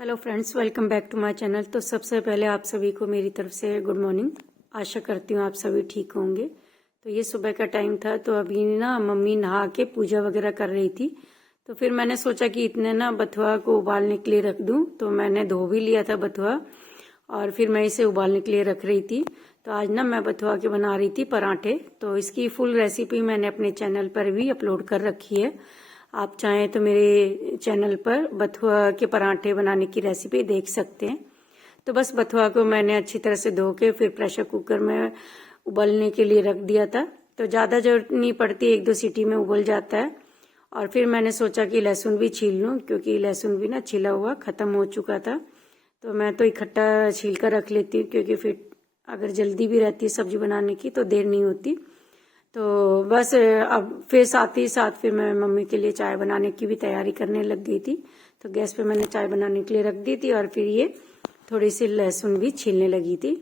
Hello friends, welcome back to my channel. तो सबसे पहले आप सभी को मेरी तरफ से गुड मॉर्निंग। आशा करती हूँ आप सभी ठीक होंगे। तो ये सुबह का टाइम था, तो अभी ना मम्मी नहा के पूजा वगैरह कर रही थी। तो फिर मैंने सोचा कि इतने ना बथुआ को उबालने के लिए रख दूं। तो मैंने धो भी लिया था बथुआ और फिर मैं इसे उबालने के लिए रख रही थी। तो आज ना मैं बथुआ के बना रही थी पराठे। तो इसकी फुल रेसिपी मैंने अपने चैनल पर भी अपलोड कर रखी है। आप चाहें तो मेरे चैनल पर बथुआ के पराठे बनाने की रेसिपी देख सकते हैं। तो बस बथुआ को मैंने अच्छी तरह से धो के फिर प्रेशर कुकर में उबलने के लिए रख दिया था। तो ज़्यादा जरूरत नहीं पड़ती, 1-2 सीटी में उबल जाता है। और फिर मैंने सोचा कि लहसुन भी छील लूँ, क्योंकि लहसुन भी ना छिला हुआ ख़त्म हो चुका था। तो मैं तो इकट्ठा छील कर रख लेती हूँ, क्योंकि फिर अगर जल्दी भी रहती है सब्जी बनाने की तो देर नहीं होती। तो बस अब फिर साथ ही साथ फिर मैं मम्मी के लिए चाय बनाने की भी तैयारी करने लग गई थी। तो गैस पे मैंने चाय बनाने के लिए रख दी थी और फिर ये थोड़ी सी लहसुन भी छीलने लगी थी।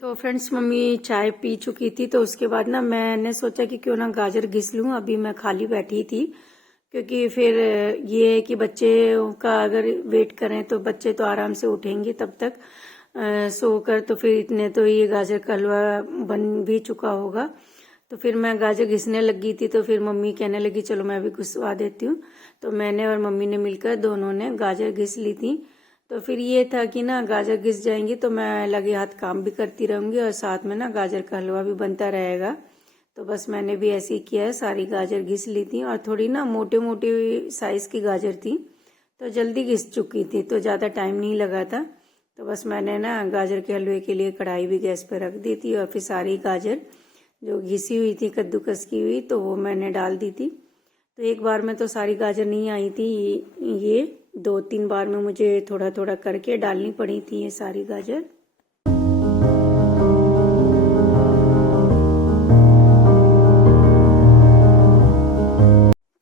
तो फ्रेंड्स, मम्मी चाय पी चुकी थी। तो उसके बाद ना मैंने सोचा कि क्यों ना गाजर घिस लूं। अभी मैं खाली बैठी थी, क्योंकि फिर ये है कि बच्चे का अगर वेट करें तो बच्चे तो आराम से उठेंगे तब तक सोकर। तो फिर इतने तो ये गाजर का हलवा बन भी चुका होगा। तो फिर मैं गाजर घिसने लगी थी, तो फिर मम्मी कहने लगी चलो मैं भी घिसवा देती हूँ। तो मैंने और मम्मी ने मिलकर दोनों ने गाजर घिस ली थी। तो फिर ये था कि ना गाजर घिस जाएंगी तो मैं लगे हाथ काम भी करती रहूंगी और साथ में ना गाजर का हलवा भी बनता रहेगा। तो बस मैंने भी ऐसे ही किया है, सारी गाजर घिस ली थी। और थोड़ी ना मोटे मोटे साइज की गाजर थी, तो जल्दी घिस चुकी थी, तो ज़्यादा टाइम नहीं लगा था। तो बस मैंने ना गाजर के हलवे के लिए कढ़ाई भी गैस पर रख दी थी और फिर सारी गाजर जो घिसी हुई थी कद्दूकस की हुई तो वो मैंने डाल दी थी। तो एक बार में तो सारी गाजर नहीं आई थी, ये 2-3 बार में मुझे थोड़ा थोड़ा करके डालनी पड़ी थी ये सारी गाजर।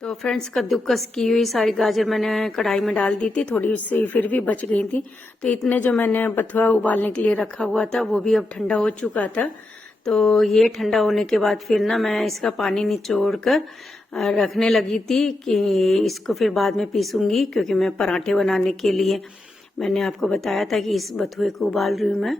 तो फ्रेंड्स, कद्दूकस की हुई सारी गाजर मैंने कढ़ाई में डाल दी थी, थोड़ी सी फिर भी बच गई थी। तो इतने जो मैंने बथुआ उबालने के लिए रखा हुआ था वो भी अब ठंडा हो चुका था। तो ये ठंडा होने के बाद फिर ना मैं इसका पानी निचोड़ कर रखने लगी थी कि इसको फिर बाद में पीसूंगी, क्योंकि मैं पराठे बनाने के लिए मैंने आपको बताया था कि इस बथुए को उबाल रही हूँ मैं।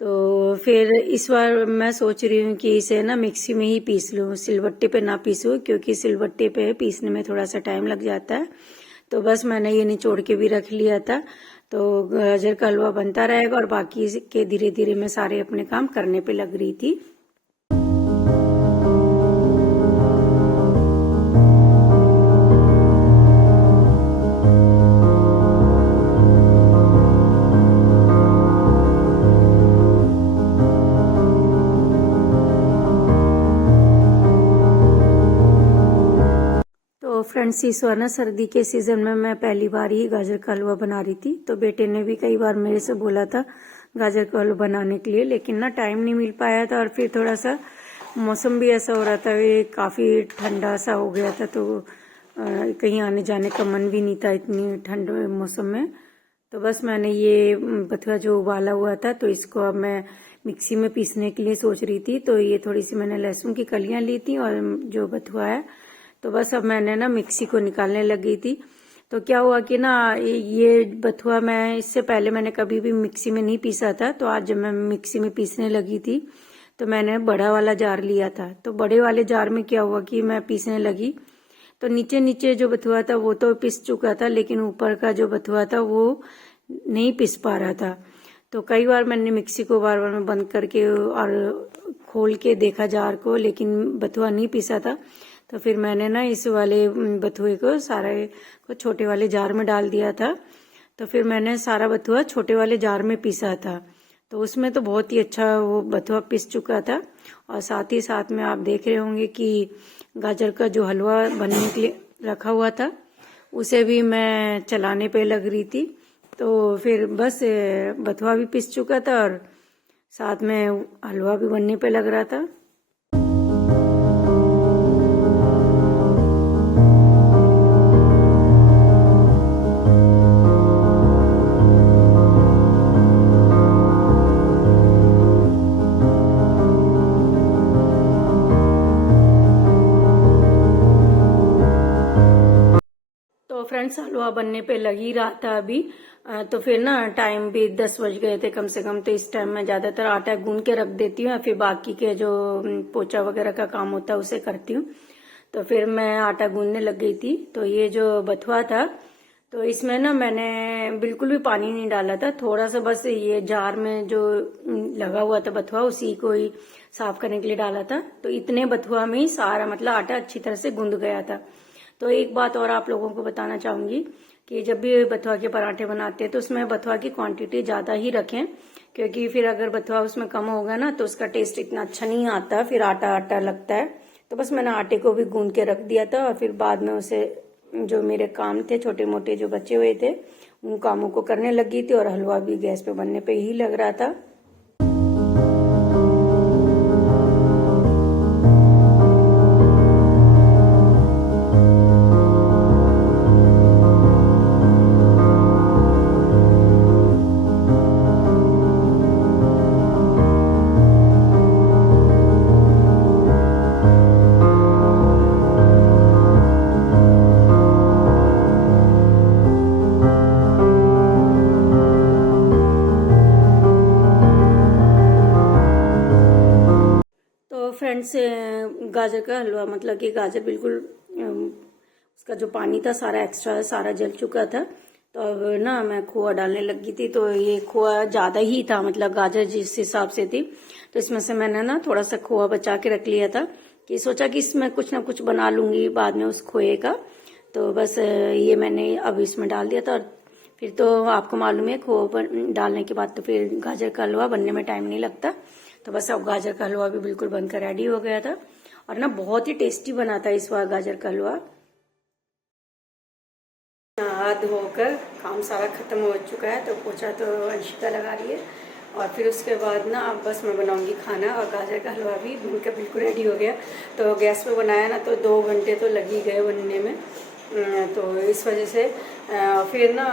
तो फिर इस बार मैं सोच रही हूँ कि इसे ना मिक्सी में ही पीस लूँ, सिलबट्टे पे ना पीसूँ, क्योंकि सिलबट्टे पे पीसने में थोड़ा सा टाइम लग जाता है। तो बस मैंने ये निचोड़ के भी रख लिया था। तो गाजर का हलवा बनता रहेगा और बाकी के धीरे धीरे मैं सारे अपने काम करने पे लग रही थी। तो फ्रेंड्स, इस बार ना सर्दी के सीजन में मैं पहली बार ही गाजर का हलवा बना रही थी। तो बेटे ने भी कई बार मेरे से बोला था गाजर का हलवा बनाने के लिए, लेकिन ना टाइम नहीं मिल पाया था। और फिर थोड़ा सा मौसम भी ऐसा हो रहा था, ये काफ़ी ठंडा सा हो गया था, तो कहीं आने जाने का मन भी नहीं था इतनी ठंड मौसम में। तो बस मैंने ये बथुआ जो उबाला हुआ था तो इसको अब मैं मिक्सी में पीसने के लिए सोच रही थी। तो ये थोड़ी सी मैंने लहसुन की कलियां ली थी और जो बथुआ है, तो बस अब मैंने ना मिक्सी को निकालने लगी थी। तो क्या हुआ कि ना ये बथुआ मैं इससे पहले मैंने कभी भी मिक्सी में नहीं पीसा था। तो आज जब मैं मिक्सी में पीसने लगी थी तो मैंने बड़ा वाला जार लिया था। तो बड़े वाले जार में क्या हुआ कि मैं पीसने लगी तो नीचे नीचे जो बथुआ था वो तो पिस चुका था, लेकिन ऊपर का जो बथुआ था वो नहीं पिस पा रहा था। तो कई बार मैंने मिक्सी को बार बार में बंद करके और खोल के देखा जार को, लेकिन बथुआ नहीं पिसा था। तो फिर मैंने ना इस वाले बथुए को सारे को छोटे वाले जार में डाल दिया था। तो फिर मैंने सारा बथुआ छोटे वाले जार में पीसा था। तो उसमें तो बहुत ही अच्छा वो बथुआ पिस चुका था। और साथ ही साथ में आप देख रहे होंगे कि गाजर का जो हलवा बनने के लिए रखा हुआ था उसे भी मैं चलाने पे लग रही थी। तो फिर बस बथुआ भी पिस चुका था और साथ में हलवा भी बनने पे लग रहा था। तो फ्रेंड्स हलवा बनने पे लग ही रहा था अभी। तो फिर ना टाइम भी 10 बज गए थे कम से कम। तो इस टाइम मैं ज्यादातर आटा गूंद के रख देती हूँ या फिर बाकी के जो पोचा वगैरह का काम होता है उसे करती हूँ। तो फिर मैं आटा गूंदने लग गई थी। तो ये जो बथुआ था तो इसमें ना मैंने बिल्कुल भी पानी नहीं डाला था, थोड़ा सा बस ये जार में जो लगा हुआ था बथुआ उसी को ही साफ करने के लिए डाला था। तो इतने बथुआ में ही सारा मतलब आटा अच्छी तरह से गूंद गया था। तो एक बात और आप लोगों को बताना चाहूंगी कि जब भी बथुआ के पराठे बनाते हैं तो उसमें बथुआ की क्वांटिटी ज्यादा ही रखें, क्योंकि फिर अगर बथुआ उसमें कम होगा ना तो उसका टेस्ट इतना अच्छा नहीं आता, फिर आटा आटा लगता है। तो बस मैंने आटे को भी गूंद के रख दिया था और फिर बाद में उसे जो मेरे काम थे छोटे मोटे जो बचे हुए थे उन कामों को करने लगी थी और हलवा भी गैस पे बनने पे ही लग रहा था। फ्रेंड्स गाजर का हलवा मतलब कि गाजर बिल्कुल उसका जो पानी था सारा एक्स्ट्रा सारा जल चुका था। तो अब ना मैं खोआ डालने लगी थी। तो ये खोआ ज्यादा ही था, मतलब गाजर जिस हिसाब से थी तो इसमें से मैंने ना थोड़ा सा खोआ बचा के रख लिया था कि सोचा कि इसमें कुछ ना कुछ बना लूंगी बाद में उस खोए का। तो बस ये मैंने अब इसमें डाल दिया था। और फिर तो आपको मालूम है खोआ डालने के बाद तो फिर गाजर का हलवा बनने में टाइम नहीं लगता। तो बस अब गाजर का हलवा भी बिल्कुल बनकर रेडी हो गया था और ना बहुत ही टेस्टी बना था इस बार गाजर का हलवा। नहा धोकर काम सारा खत्म हो चुका है तो पोछा तो अंशिता लगा रही है और फिर उसके बाद ना अब बस मैं बनाऊंगी खाना। और गाजर का हलवा भी बनकर बिल्कुल रेडी हो गया। तो गैस पे बनाया ना तो 2 घंटे तो लग ही गए बनने में। तो इस वजह से फिर ना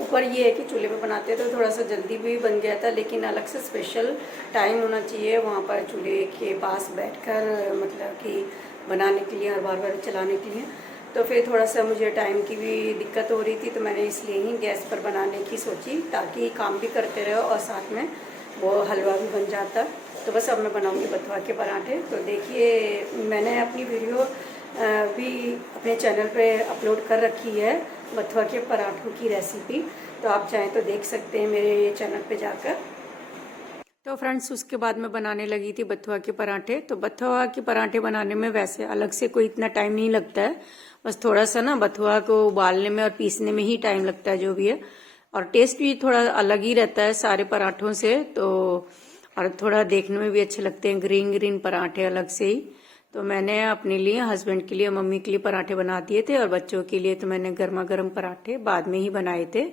ऊपर ये है कि चूल्हे पे बनाते हैं तो थोड़ा सा जल्दी भी बन गया था, लेकिन अलग से स्पेशल टाइम होना चाहिए वहाँ पर चूल्हे के पास बैठकर, मतलब कि बनाने के लिए और बार बार चलाने के लिए। तो फिर थोड़ा सा मुझे टाइम की भी दिक्कत हो रही थी तो मैंने इसलिए ही गैस पर बनाने की सोची ताकि काम भी करते रहो और साथ में वो हलवा भी बन जाता। तो बस अब मैं बनाऊँगी बथुआ के पराठे। तो देखिए मैंने अपनी वीडियो भी अपने चैनल पे अपलोड कर रखी है बथुआ के पराठों की रेसिपी, तो आप चाहें तो देख सकते हैं मेरे चैनल पे जाकर। तो फ्रेंड्स उसके बाद मैं बनाने लगी थी बथुआ के पराठे। तो बथुआ के पराठे बनाने में वैसे अलग से कोई इतना टाइम नहीं लगता है, बस थोड़ा सा ना बथुआ को उबालने में और पीसने में ही टाइम लगता है जो भी है। और टेस्ट भी थोड़ा अलग ही रहता है सारे पराठों से। तो और थोड़ा देखने में भी अच्छे लगते हैं ग्रीन ग्रीन पराठे अलग से ही। तो मैंने अपने लिए, हस्बैंड के लिए, मम्मी के लिए पराठे बना दिए थे और बच्चों के लिए तो मैंने गर्मा गर्म पराठे बाद में ही बनाए थे।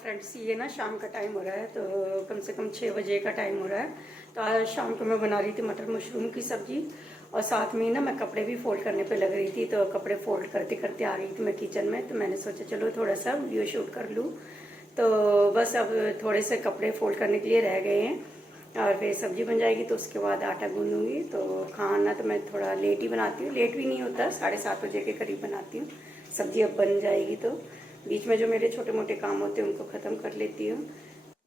फ्रेंड्स ये ना शाम का टाइम हो रहा है तो कम से कम 6 बजे का टाइम हो रहा है। तो आज शाम को मैं बना रही थी मटर मशरूम की सब्जी और साथ में ना मैं कपड़े भी फोल्ड करने पे लग रही थी। तो कपड़े फोल्ड करते करते आ रही थी मैं किचन में, तो मैंने सोचा चलो थोड़ा सा वीडियो शूट कर लूँ। तो बस अब थोड़े से कपड़े फोल्ड करने के लिए रह गए हैं और फिर सब्जी बन जाएगी तो उसके बाद आटा गूंदूंगी। तो खाना तो मैं थोड़ा लेट ही बनाती हूँ, लेट भी नहीं होता, 7:30 बजे के करीब बनाती हूँ। सब्जी अब बन जाएगी तो बीच में जो मेरे छोटे मोटे काम होते हैं उनको खत्म कर लेती हूँ।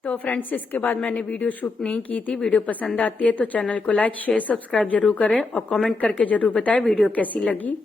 तो फ्रेंड्स इसके बाद मैंने वीडियो शूट नहीं की थी। वीडियो पसंद आती है तो चैनल को लाइक शेयर सब्सक्राइब जरूर करें और कमेंट करके जरूर बताएं वीडियो कैसी लगी।